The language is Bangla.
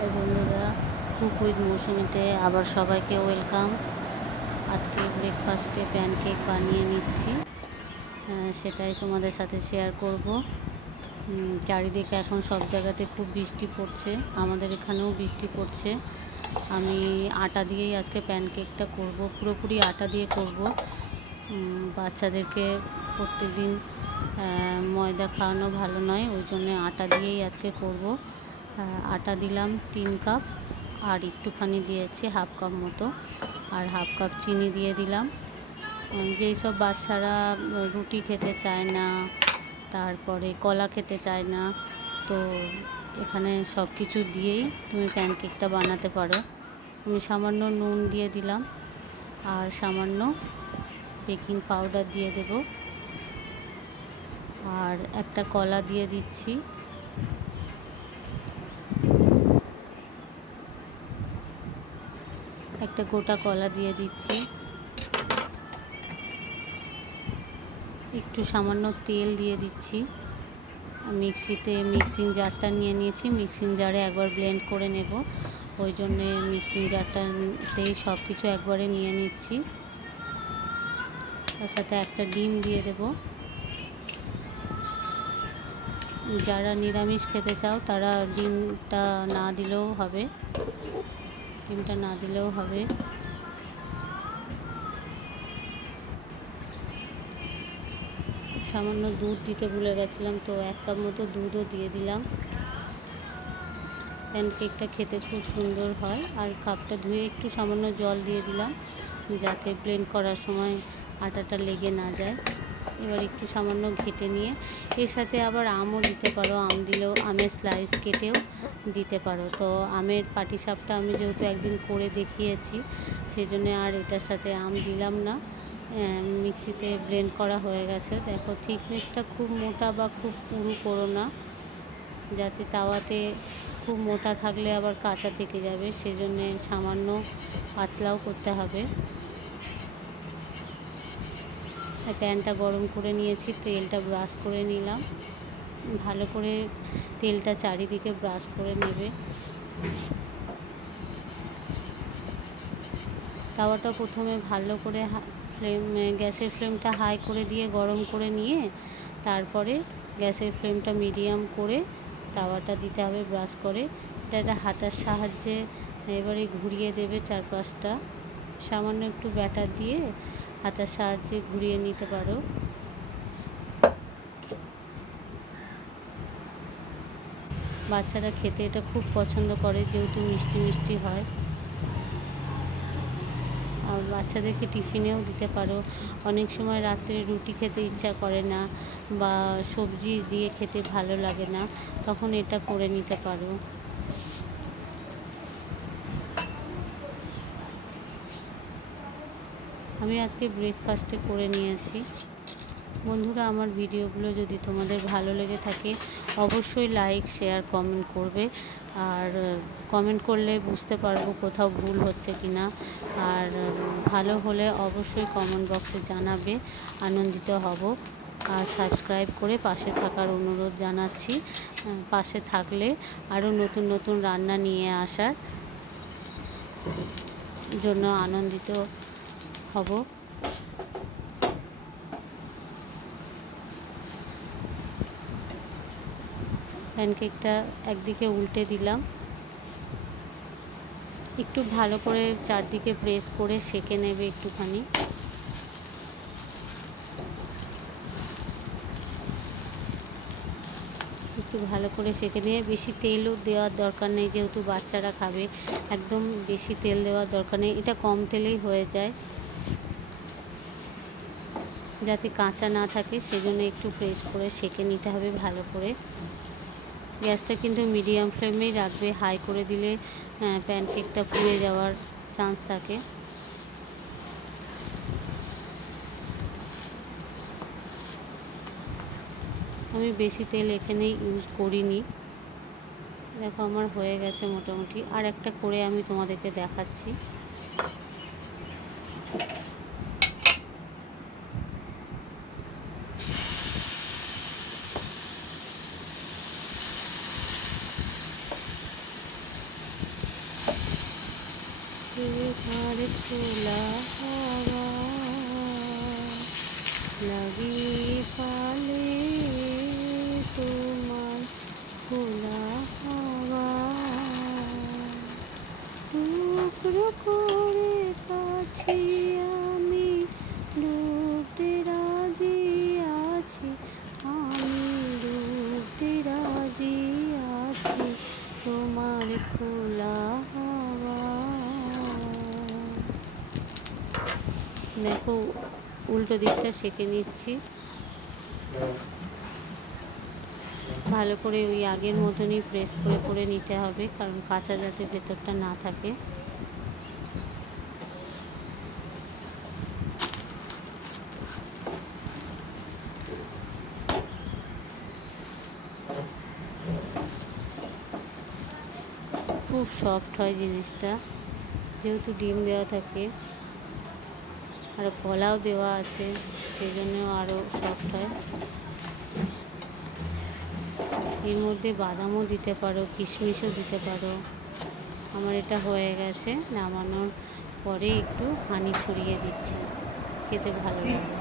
হাই বন্ধুরা কুক মৌসুমিতে আবার সবাইকে ওয়েলকাম। আজকে ব্রেকফাস্টে প্যানকেক বানিয়ে নিচ্ছি। সেটাই তোমাদের সাথে শেয়ার করব। চারিদিকে এখন সব জায়গাতে খুব বৃষ্টি পড়ছে। আমাদের এখানেও বৃষ্টি পড়ছে। আমি আটা দিয়েই আজকে প্যানকেকটা করব। পুরোপুরি আটা দিয়ে করব। বাচ্চাদেরকে প্রত্যেক দিন ময়দা খাওয়ানো ভালো নয়, ওই জন্য আটা দিয়েই আজকে করব। আটা দিলাম তিন কাপ, আর একটুখানি দিয়েছি হাফ কাপ মতো, আর হাফ কাপ চিনি দিয়ে দিলাম। যেই সব বাচ্চারা রুটি খেতে চায় না, তারপরে কলা খেতে চায় না, তো এখানে সব কিছু দিয়েই তুমি প্যানকেকটা বানাতে পারো। আমি সামান্য নুন দিয়ে দিলাম, আর সামান্য বেকিং পাউডার দিয়ে দেব। আর একটা কলা দিয়ে দিচ্ছি। একটা গোটা কলা দিয়ে দিচ্ছি। একটু সামান্য তেল দিয়ে দিচ্ছি। মিক্সিতে মিক্সিং জারটা নিয়ে নিয়েছি। মিক্সিং জারে একবার ব্লেন্ড করে নেব। ওই জন্যে মিক্সিং জারটাতেই সব কিছু একবারে নিয়ে নিচ্ছি। তার সাথে একটা ডিম দিয়ে দেব। যারা নিরামিষ খেতে চাও, তারা ডিমটা না দিলেও হবে। ডিমটা না দিলেও হবে। সামান্য দুধ দিতে ভুলে গেছিলাম, তো এক কাপ মতো দুধও দিয়ে দিলাম। প্যানকেকটা খেতে খুব সুন্দর হয়, আর কাপটা ধুয়ে একটু সামান্য জল দিয়ে দিলাম, যাতে প্লেন করার সময় আটাটা লেগে না যায়। এবার একটু সামান্য ঘেটে নিয়ে, এর সাথে আবার আমও দিতে পারো। আম দিলেও, আমের স্লাইস কেটেও দিতে পারো। তো আমের পাটিসাপটা আমি যেহেতু একদিন করে দেখিয়েছি সেই জন্য আর এটার সাথে আম দিলাম না। মিক্সিতে ব্লেন্ড করা হয়ে গেছে। দেখো থিকনেসটা খুব মোটা বা খুব পুরু করো না, যাতে তাওয়াতে খুব মোটা থাকলে আবার কাঁচা থেকে যাবে। সেজন্যে সামান্য পাতলাও করতে হবে। প্যানটা গরম করে নিয়েছি, তেলটা ব্রাশ করে নিলাম। ভালো করে তেলটা চারিদিকে ব্রাশ করে নেবে। তাওয়াটা প্রথমে ভালো করে ফ্লেম গ্যাসের ফ্লেমটা হাই করে দিয়ে গরম করে নিয়ে তারপরে গ্যাসের ফ্লেমটা মিডিয়াম করে তাওয়াটা দিতে হবে ব্রাশ করে। এটা একটা হাতার সাহায্যে এবারে ঘুরিয়ে দেবে চার পাঁচটা সামান্য একটু ব্যাটার দিয়ে হাতার সাহায্যে ঘুরিয়ে নিতে পারো। বাচ্চারা খেতে এটা খুব পছন্দ করে, যেহেতু মিষ্টি মিষ্টি হয়। আর বাচ্চাদেরকে টিফিনেও দিতে পারো। অনেক সময় রাত্রে রুটি খেতে ইচ্ছা করে না বা সবজি দিয়ে খেতে ভালো লাগে না, তখন এটা করে নিতে পারো। আমি আজকে ব্রেকফাস্টে করে নিয়েছি। বন্ধুরা, আমার ভিডিওগুলো যদি তোমাদের ভালো লেগে থাকে, অবশ্যই লাইক শেয়ার কমেন্ট করবে। আর কমেন্ট করলে বুঝতে পারব কোথাও ভুল হচ্ছে কি না আর, ভালো হলে অবশ্যই কমেন্ট বক্সে জানাবে, আনন্দিত হব। আর সাবস্ক্রাইব করে পাশে থাকার অনুরোধ জানাচ্ছি। পাশে থাকলে আরও নতুন নতুন রান্না নিয়ে আসার জন্য আনন্দিত হব প্যানকেকটা একদিকে উল্টে দিলাম। একটু ভালো করে চারদিকে প্রেস করে সেকে নেবে একটুখানি। একটু ভালো করে সেকে নিয়ে বেশি তেলও দেওয়ার দরকার নেই, যেহেতু বাচ্চারা খাবে। একদম বেশি তেল দেওয়ার দরকার নেই। এটা কম তেলেই হয়ে যায়। যাতে কাঁচা না থাকে, সেজন্য একটু প্রেস করে সেকে নিতে হবে ভালো করে। গ্যাসটা কিন্তু মিডিয়াম ফ্লেমেই রাখবে হাই করে দিলে প্যানকেকটা পুড়ে যাওয়ার চান্স থাকে। আমি বেশি তেল এখানে ইউজ করিনি। দেখো আমার হয়ে গেছে মোটামুটি। আর একটা করে আমি তোমাদেরকে দেখাচ্ছি। তোমার খোলা হাওয়া লাগিয়ে পালে তোমার খোলা হাওয়া টুকরো করে কাছি আমি ডুবতে রাজি আছি আমি ডুবতে রাজি আছি তোমার খোলা হাওয়া দেখো, উল্টো দিকটা সেঁকে নিচ্ছি। ভালো করে ওই আগের মতনই প্রেস করে করে নিতে হবে, কারণ কাঁচা যাতে ভেতরটা না থাকে। খুব সফট হয় জিনিসটা, যেহেতু ডিম দেওয়া থাকে। আর কলাও দেওয়া আছে সেই জন্য আরও সফট হয়। এর মধ্যে বাদামও দিতে পারো, কিশমিশও দিতে পারো। আমার এটা হয়ে গেছে, নামানোর পরে একটু হানি ছড়িয়ে দিচ্ছি, খেতে ভালো লাগে।